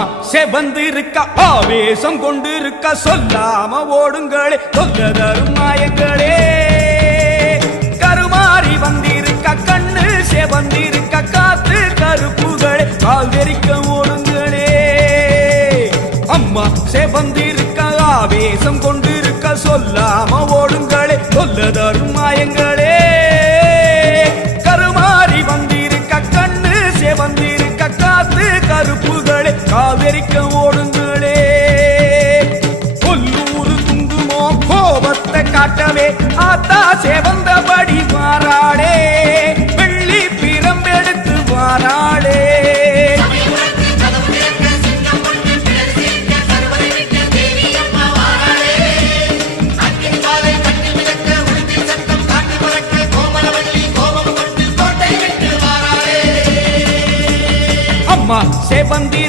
அம்மா செவந்திருக்க ஆவேசம் கொண்டிருக்க சொல்லாம ஓடுங்களே சொல்ல தரும் மாயங்களே கருமாறி வந்திருக்க கண்ணு செவந்திருக்க காத்து கருப்புகளே கால் தெரிக்க ஓடுங்களே அம்மா செவந்திருக்க ஆவேசம் கொண்டிருக்க சொல்லாம ஓடுங்களே சொல்ல தரும் மாயங்களே கருமாறி வந்திருக்க கண்ணு செவந்திருக்க காத்து கருப்புகளே காவிரிக்க ஓடுங்களே கொல்லூரு குங்குமோ கோபத்தை காட்டவே ஆத்தா செவந்தபடி மாறாளே வெள்ளி பிரம்பெடுத்து வாராளே அம்மா செவந்தி